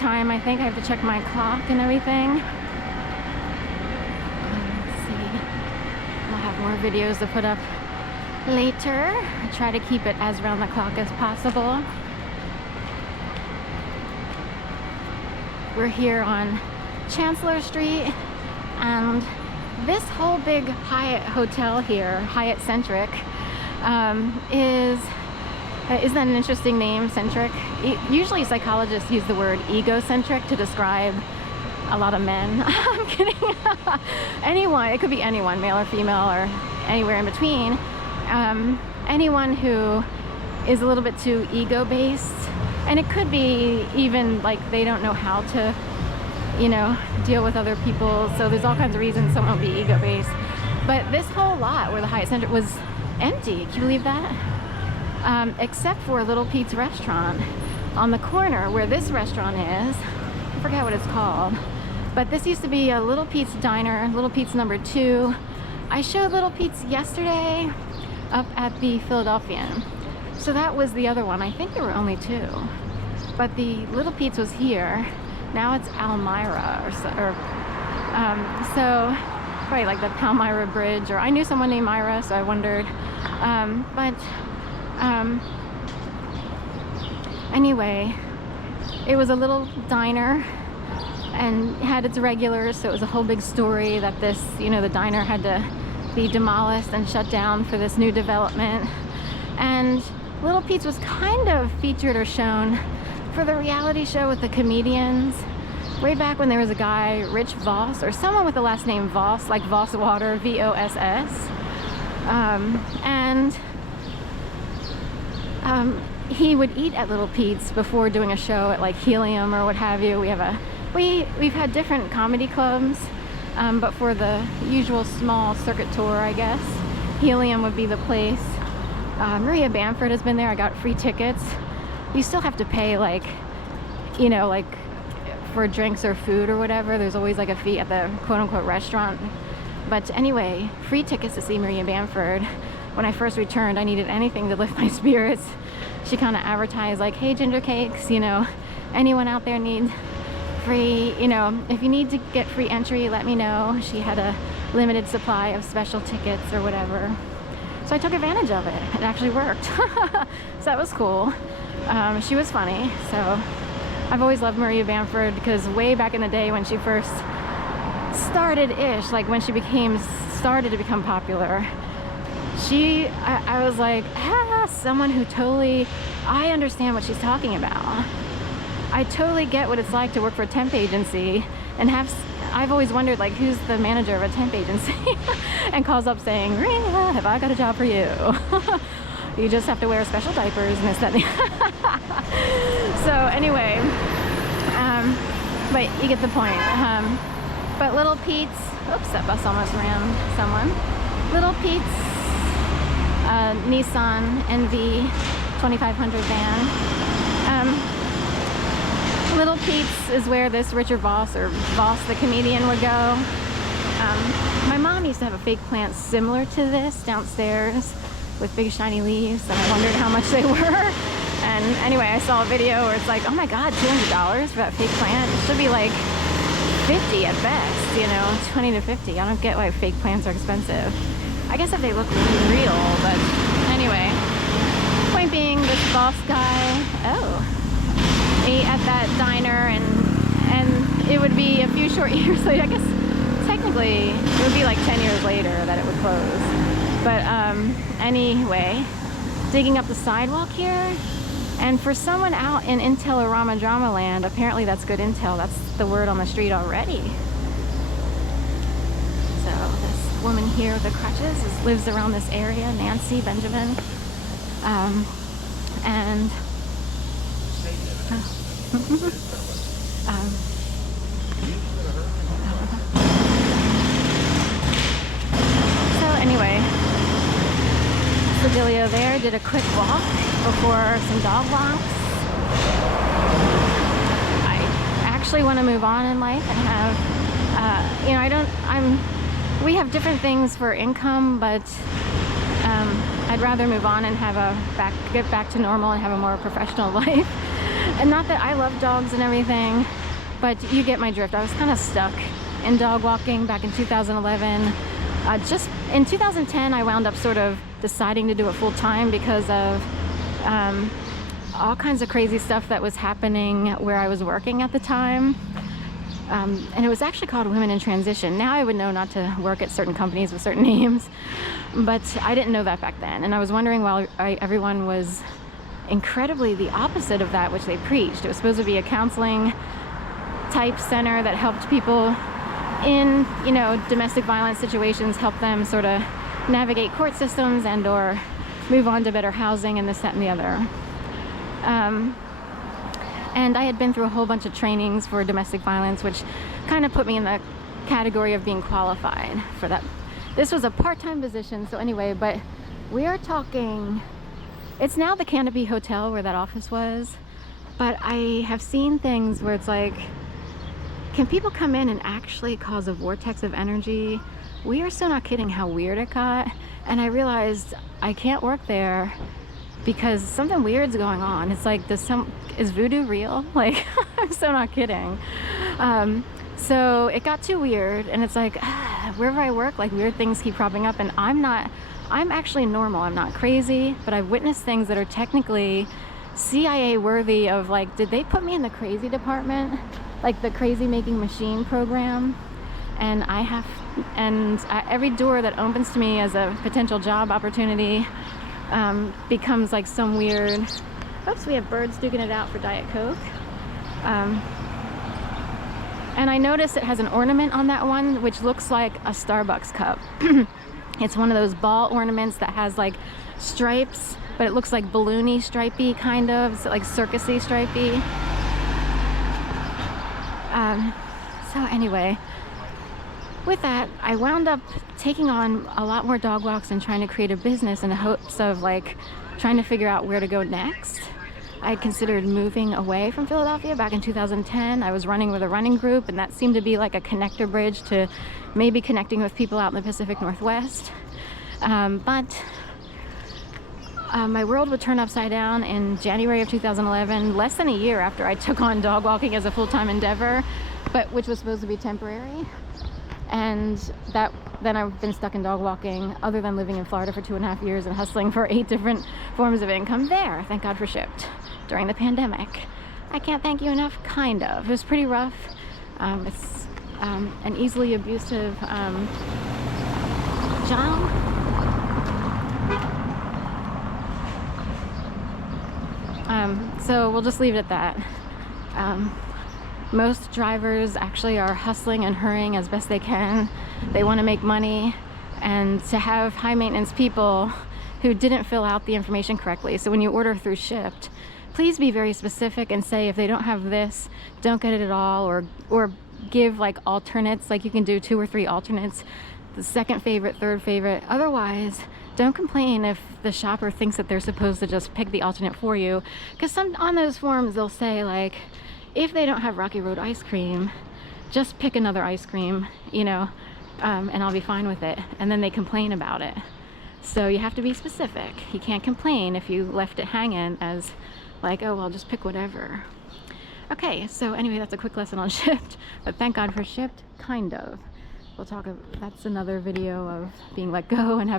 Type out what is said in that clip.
time. I think I have to check my clock and everything. Let's see. I'll have more videos to put up later. I try to keep it as round the clock as possible. We're here on Chancellor Street, and this whole big Hyatt hotel here, Hyatt Centric, isn't that an interesting name, Centric? Usually psychologists use the word egocentric to describe a lot of men. I'm kidding. Anyone, it could be anyone, male or female or anywhere in between. Anyone who is a little bit too ego-based, and it could be even like they don't know how to, you know, deal with other people. So there's all kinds of reasons someone would be ego-based. But this whole lot where the Hyatt Centric was empty. Can you believe that? Except for Little Pete's restaurant on the corner where this restaurant is. I forget what it's called. But this used to be a Little Pete's diner, Little Pete's number 2. I showed Little Pete's yesterday up at the Philadelphian. So that was the other one. I think there were only 2. But the Little Pete's was here. Now it's Elmira so probably like the Palmyra Bridge, or I knew someone named Myra, so I wondered. Anyway, it was a little diner and had its regulars, so it was a whole big story that this, you know, the diner had to be demolished and shut down for this new development. And Little Pete's was kind of featured or shown for the reality show with the comedians way back when there was a guy, Rich Voss, or someone with the last name Voss, like Voss Water, V-O-S-S. He would eat at Little Pete's before doing a show at like Helium or what have you. We've had different comedy clubs, but for the usual small circuit tour, I guess, Helium would be the place. Maria Bamford has been there. I got free tickets. You still have to pay, like, you know, like for drinks or food or whatever. There's always like a fee at the quote-unquote restaurant. But anyway, free tickets to see Maria Bamford. When I first returned, I needed anything to lift my spirits. She kind of advertised like, hey, ginger cakes, you know, anyone out there need free, you know, if you need to get free entry, let me know. She had a limited supply of special tickets or whatever. So I took advantage of it. It actually worked. So that was cool. She was funny. So I've always loved Maria Bamford because way back in the day when she first started-ish, like when she started to become popular, I was like, someone who totally, I understand what she's talking about. I totally get what it's like to work for a temp agency and I've always wondered, like, who's the manager of a temp agency and calls up saying, Maria, have I got a job for you? You just have to wear special diapers and this, that, and so anyway, but you get the point. But Little Pete's, oops, that bus almost ran someone. Little Pete's Nissan NV 2500 van. Little Pete's is where this Richard Voss, or Voss the comedian, would go. My mom used to have a fake plant similar to this downstairs with big shiny leaves, and I wondered how much they were. And anyway, I saw a video where it's like, oh my god, $200 for that fake plant. It should be like 50 at best, you know, 20 to 50. I don't get why fake plants are expensive. I guess if they look real, but anyway. Point being, this Voss guy, ate at that diner, and it would be a few short years later. I guess technically it would be like 10 years later that it would close. But anyway, digging up the sidewalk here, and for someone out in Intel-orama Drama Land, apparently that's good intel. That's the word on the street already. So this woman here with the crutches lives around this area, Nancy Benjamin, and so anyway, Sedilio there did a quick walk before some dog walks. I actually want to move on in life and have, you know, we have different things for income, but I'd rather move on and have get back to normal and have a more professional life. And not that I love dogs and everything, but you get my drift. I was kind of stuck in dog walking back in 2011. Just in 2010, I wound up sort of deciding to do it full time because of all kinds of crazy stuff that was happening where I was working at the time. And it was actually called Women in Transition. Now I would know not to work at certain companies with certain names, but I didn't know that back then. And I was wondering why everyone was incredibly the opposite of that which they preached. It was supposed to be a counseling type center that helped people in, you know, domestic violence situations, help them sort of navigate court systems and or move on to better housing and this, that, and the other. And I had been through a whole bunch of trainings for domestic violence, which kind of put me in the category of being qualified for that. This was a part-time position, so anyway, but we are talking, it's now the Canopy Hotel where that office was, but I have seen things where it's like, can people come in and actually cause a vortex of energy? We are so not kidding how weird it got. And I realized I can't work there because something weird's going on. It's like, is voodoo real? Like, I'm so not kidding. So it got too weird, and it's like, wherever I work, like weird things keep cropping up, and I'm actually normal. I'm not crazy, but I've witnessed things that are technically CIA worthy of, like, did they put me in the crazy department? Like the crazy making machine program? And every door that opens to me as a potential job opportunity becomes like some weird, oops, we have birds duking it out for Diet Coke. And I noticed it has an ornament on that one which looks like a Starbucks cup. It's one of those ball ornaments that has like stripes, but it looks like balloony stripey, kind of, so like circusy stripey. So anyway, with that, I wound up taking on a lot more dog walks and trying to create a business in the hopes of like trying to figure out where to go next. I considered moving away from Philadelphia back in 2010. I was running with a running group, and that seemed to be like a connector bridge to maybe connecting with people out in the Pacific Northwest. But my world would turn upside down in January of 2011, less than a year after I took on dog walking as a full-time endeavor, but which was supposed to be temporary. And then I've been stuck in dog walking, other than living in Florida for 2.5 years and hustling for 8 different forms of income there. Thank God for Shipt during the pandemic. I can't thank you enough, kind of. It was pretty rough. It's an easily abusive job. So we'll just leave it at that. Most drivers actually are hustling and hurrying as best they can. They want to make money, and to have high maintenance people who didn't fill out the information correctly. So when you order through Shipt, please be very specific and say if they don't have this, don't get it at all, or give like alternates, like you can do 2 or 3 alternates, the second favorite, third favorite. Otherwise, don't complain if the shopper thinks that they're supposed to just pick the alternate for you, because on those forms they'll say like, if they don't have Rocky Road ice cream, just pick another ice cream, you know, and I'll be fine with it. And then they complain about it. So you have to be specific. You can't complain if you left it hanging as like, oh, well, just pick whatever. Okay, so anyway, that's a quick lesson on Shipt, but thank God for Shipt, kind of. We'll talk about, that's another video of being let go and having